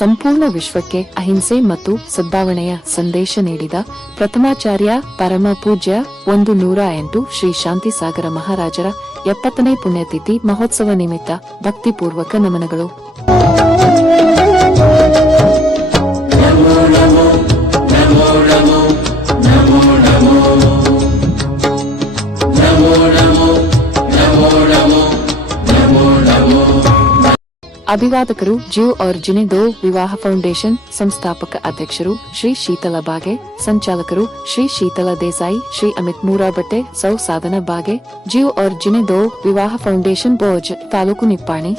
ಸಂಪೂರ್ಣ ವಿಶ್ವಕ್ಕೆ ಅಹಿಂಸೆ ಮತ್ತು ಸದ್ಭಾವನೆಯ ಸಂದೇಶ ನೀಡಿದ ಪ್ರಥಮಾಚಾರ್ಯ ಪರಮ ಪೂಜ್ಯ ಒಂದು ನೂರ ಎಂಟು ಶ್ರೀ ಶಾಂತಿಸಾಗರ ಮಹಾರಾಜರ ಎಪ್ಪತ್ತನೇ ಪುಣ್ಯತಿಥಿ ಮಹೋತ್ಸವ ನಿಮಿತ್ತ ಭಕ್ತಿಪೂರ್ವಕ ನಮನಗಳು. ಅಭಿವಾದಕರು ಜೀವ್ ಅವರ್ ಜಿನಿದೋ ವಿವಾಹ ಫೌಂಡೇಶನ್ ಸಂಸ್ಥಾಪಕ ಅಧ್ಯಕ್ಷರು ಶ್ರೀ ಶೀತಲ ಬಾಗೆ, ಸಂಚಾಲಕರು ಶ್ರೀ ಶೀತಲ ದೇಸಾಯಿ, ಶ್ರೀ ಅಮಿತ್ ಮೂರಾಬಟ್ಟೆ, ಸೌ ಸಾಧನ ಬಾಗೆ ಜೀವ್ ಅವರ್ ಜಿನಿದೋ ವಿವಾಹ ಫೌಂಡೇಶನ್ ಬೋಜ್ ತಾಲೂಕು ನಿಪ್ಪಾಣಿ.